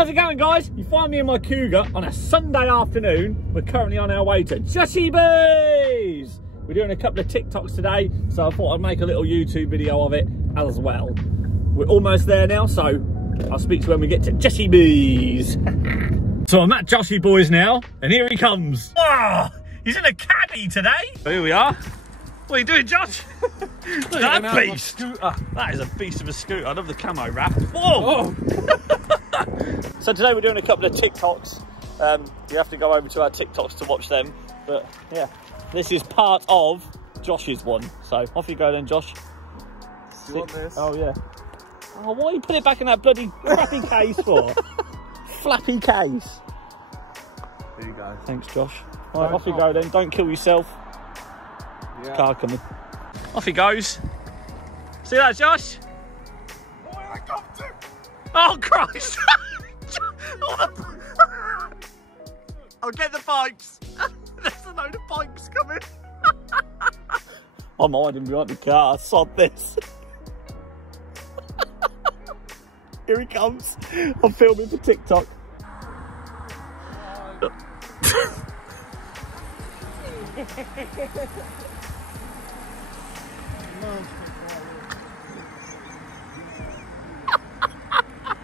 How's it going, guys? You find me in my Cougar on a Sunday afternoon. We're currently on our way to Joshy B's. We're doing a couple of TikToks today, so I thought I'd make a little YouTube video of it as well. We're almost there now, so I'll speak to you when we get to Joshy B's. So I'm at Joshy Boys now, and here he comes. Oh, he's in a caddy today. Here we are. What are you doing, Josh? Look at that beast. That is a beast of a scooter. I love the camo wrap. Whoa! So today we're doing a couple of TikToks. You have to go over to our TikToks to watch them. But yeah, this is part of Josh's one. So off you go then, Josh. Do you want this? Oh yeah. Oh, why you put it back in that bloody flappy case for? Flappy case. Here you go. Thanks, Josh. All right, off you go then. Don't kill yourself. Yeah. Car coming. Off he goes. See that, Josh? Oh, I got to. Oh, Christ! I'll get the bikes. There's a load of bikes coming. I'm hiding behind the car. Sod this. Here he comes. I'm filming for TikTok.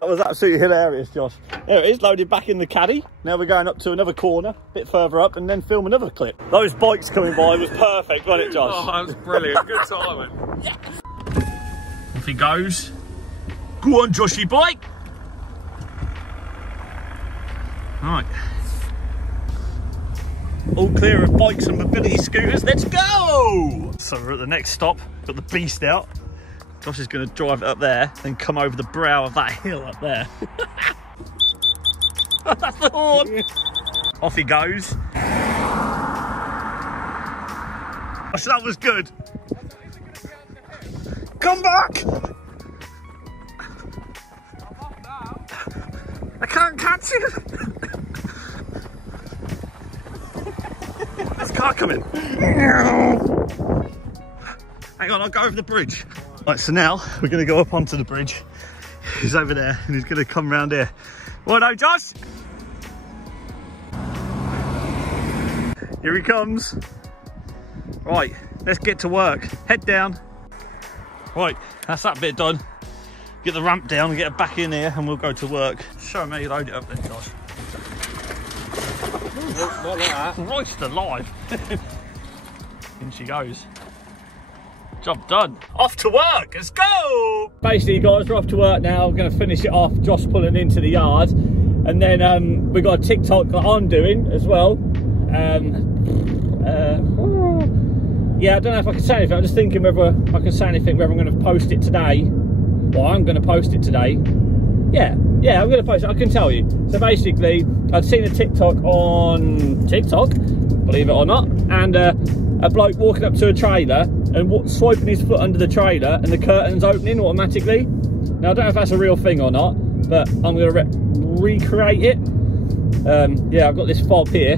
That was absolutely hilarious, Josh. There it is, loaded back in the caddy. Now we're going up to another corner, a bit further up, and then film another clip. Those bikes coming by was perfect, wasn't it, Josh? Oh, that was brilliant. Good timing. Yeah. Off he goes. Go on, Joshy bike. Right. All clear of bikes and mobility scooters. Let's go! So we're at the next stop. Got the beast out. Josh is going to drive it up there, then come over the brow of that hill up there. That's the horn. Off he goes. Gosh, that was good. Come back! I can't catch you. There's a car coming. Hang on, I'll go over the bridge. Right, so now we're going to go up onto the bridge. He's over there and he's going to come round here. Well, no, Josh. Here he comes. Right, let's get to work. Head down. Right, that's that bit done. Get the ramp down and get it back in here and we'll go to work. Show him how you load it up then, Josh. Not like that. Christ alive. In she goes. Job done. Off to work, let's go! Basically, guys, we're off to work now. We're going to finish it off, Josh pulling into the yard. And then we've got a TikTok that I'm doing as well. Yeah, I don't know if I can say anything. I'm just thinking whether I can say anything, whether I'm going to post it today. Well, I'm going to post it today. Yeah, I'm going to post it, I can tell you. So basically, I'd seen a TikTok on TikTok, believe it or not, and a bloke walking up to a trailer and swiping his foot under the trailer and the curtains opening automatically. Now, I don't know if that's a real thing or not, but I'm going to recreate it. Yeah, I've got this fob here.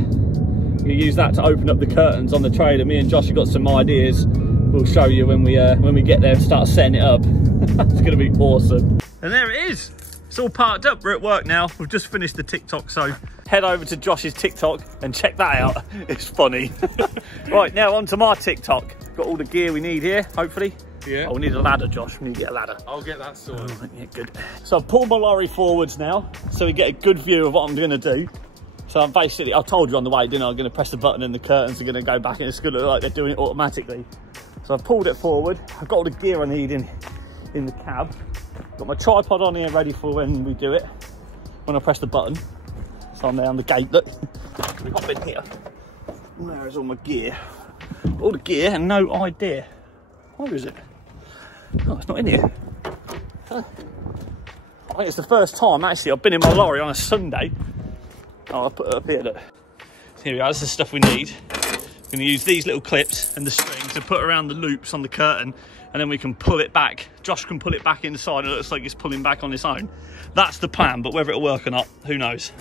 You use that to open up the curtains on the trailer. Me and Josh have got some ideas. We'll show you when we get there and start setting it up. It's going to be awesome. And there it is. It's all parked up. We're at work now. We've just finished the TikTok, so head over to Josh's TikTok and check that out. It's funny. Right, now on to my TikTok. Got all the gear we need here, hopefully. Yeah. Oh, we need a ladder, Josh. We need to get a ladder. I'll get that sorted. Oh, yeah, good. So I've pulled my lorry forwards now, so we get a good view of what I'm going to do. So I'm basically, I told you on the way, didn't I? I'm going to press the button and the curtains are going to go back and it's going to look like they're doing it automatically. So I've pulled it forward. I've got all the gear I need in the cab. Got my tripod on here ready for when we do it. When I press the button. It's on there on the gate, look. We hop in here. And there's all my gear. All the gear and no idea. Where is it? Oh, it's not in here. I think it's the first time actually I've been in my lorry on a Sunday. Oh, I'll put it up here, look. Here we are, this is the stuff we need. We're going to use these little clips and the string to put around the loops on the curtain, and then we can pull it back. Josh can pull it back inside and it looks like he's pulling back on its own. That's the plan, but whether it'll work or not, who knows.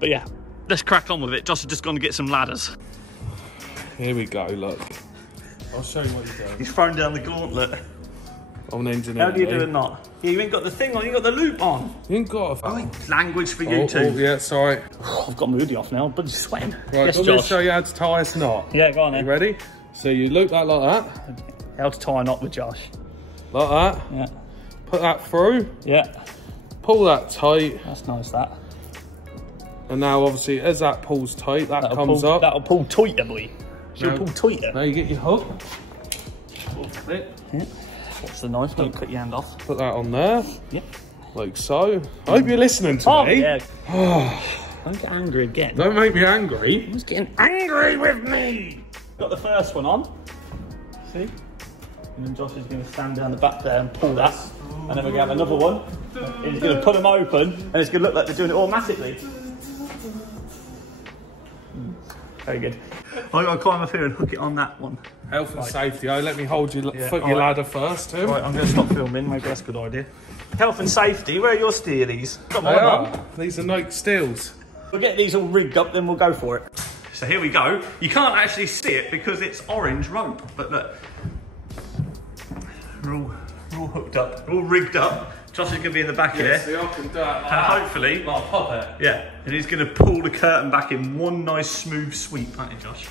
But yeah, let's crack on with it. Josh has just gone to get some ladders. Here we go, look. I'll show you what he's doing. He's thrown down the gauntlet. I'm an engineer. How do you do a knot? You ain't got the thing on, you got the loop on. You ain't got a... Language for you too. Oh, yeah, sorry. I've got my hoodie off now, but it's sweating. Right, yes, let me Josh. show you how to tie a knot. Yeah, go on You then. ready? So you loop that like that. How to tie a knot with Josh. Like that. Yeah. Put that through. Yeah. Pull that tight. That's nice, that. And now, obviously, as that pulls tight, that comes pull, up. That'll pull tighter, boy. She'll Now- pull tighter. Now you get your hook. Yeah. What's the knife? Don't cut your hand off. Put that on there. Yeah. Like so. I hope you're listening to me. Yeah. Don't get angry again. Don't make me angry. Who's getting angry with me? Got the first one on. See? And then Josh is going to stand down the back there and pull that. And then we're going to have another one. And he's going to put them open. And it's going to look like they're doing it automatically. Very good. I've got to climb up here and hook it on that one. Health and safety. Oh, let me hold your Yeah, foot, your alright. ladder first, Tim. Right, I'm going to stop filming. Maybe that's a good idea. Health and safety. Where are your steelies? Got They mine are. on. These are Nike Steels. We'll get these all rigged up, then we'll go for it. So here we go. You can't actually see it because it's orange rope, but look. We're all hooked up, we're all rigged up. Josh is going to be in the back here. See, I can do that like And that. hopefully, Like a puppet. yeah, and he's going to pull the curtain back in one nice smooth sweep, aren't you, Josh?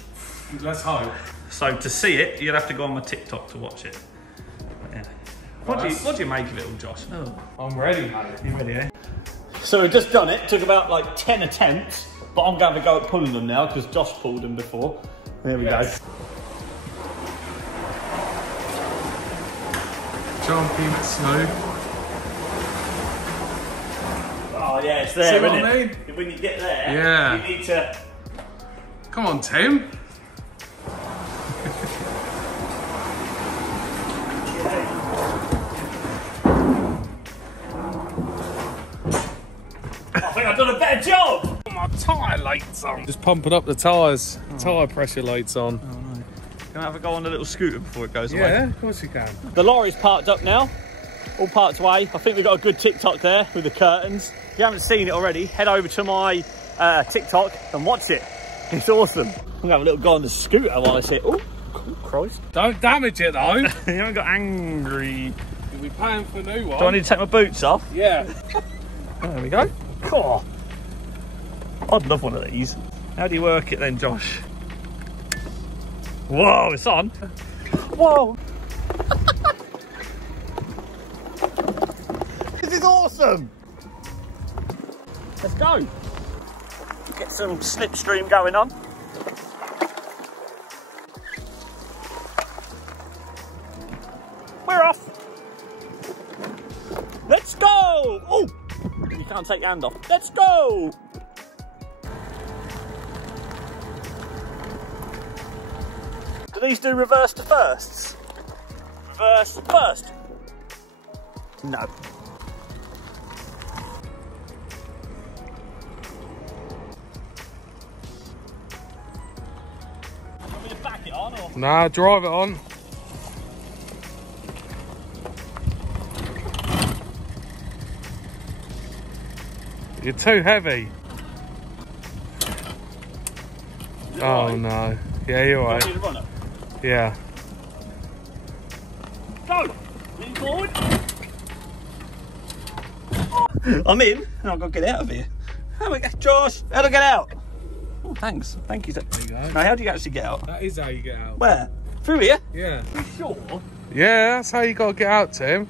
Let's hope. So to see it, you'll have to go on my TikTok to watch it. Yeah. What do you make of it all, Josh? Oh. I'm ready, mate. You ready, eh? So we've just done it. Took about like 10 attempts, but I'm going to go at pulling them now because Josh pulled them before. There we go. Jumping smooth. Oh yeah, it's there, See what isn't I it? mean? When you get there, Yeah. you need to. Come on, Tim. I think I've done a better job. My tyre lights on. Just pumping up the tyres. Tyre pressure lights on. Can I have a go on the little scooter before it goes away? Yeah, of course you can. The lorry's parked up now, all parked away. I think we've got a good TikTok there with the curtains. If you haven't seen it already, head over to my TikTok and watch it. It's awesome. I'm gonna have a little go on the scooter while I sit. Oh, Christ. Don't damage it though. You haven't got angry. You'll be paying for a new one. Do I need to take my boots off? Yeah. There we go. Oh, I'd love one of these. How do you work it then, Josh? Whoa, it's on. Whoa. This is awesome. Let's go. Get some slipstream going on. We're off. Let's go. Oh, you can't take your hand off. Let's go. Do these do reverse to firsts? Reverse first? No. Want me to back it on or? Nah, drive it on. You're too heavy. Oh no. Yeah, you're Want right. me to run it? Yeah. Go! Lean forward. I'm in, and I've got to get out of here. How do I get, Josh? How do I get out? Oh, thanks. Thank you. There you go. Now, how do you actually get out? That is how you get out. Where? Through here? Yeah. Are you sure? Yeah, that's how you got to get out, Tim.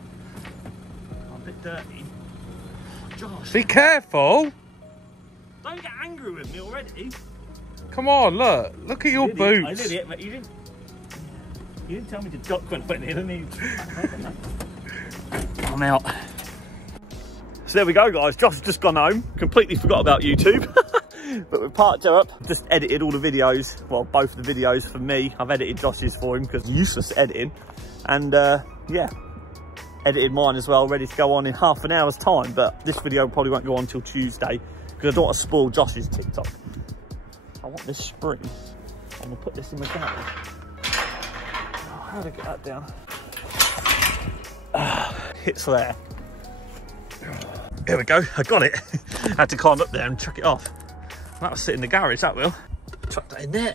I'm a bit dirty. Josh, Be careful. don't get angry with me already. Come on, look. Look at your boots. I did it, but you didn't tell me to duck when I went in, and I'm out. So there we go, guys. Josh has just gone home. Completely forgot about YouTube. But we parked her up. Just edited all the videos. Well, both of the videos for me. I've edited Josh's for him because useless editing. And yeah, edited mine as well, ready to go on in half an hour's time. But this video probably won't go on until Tuesday because I don't want to spoil Josh's TikTok. I want this spring. I'm gonna put this in the garage. Oh, how do I get that down? It's there. Here we go, I got it. I had to climb up there and chuck it off. That'll sit in the garage, that will. Chuck that in there.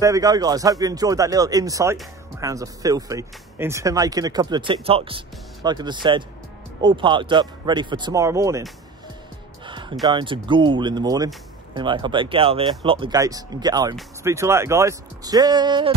There we go, guys. Hope you enjoyed that little insight. My hands are filthy. Into making a couple of TikToks. Like I just said, all parked up, ready for tomorrow morning. I'm going to Goole in the morning. Anyway, I better get out of here, lock the gates and get home. Speak to you later, guys. Cheers.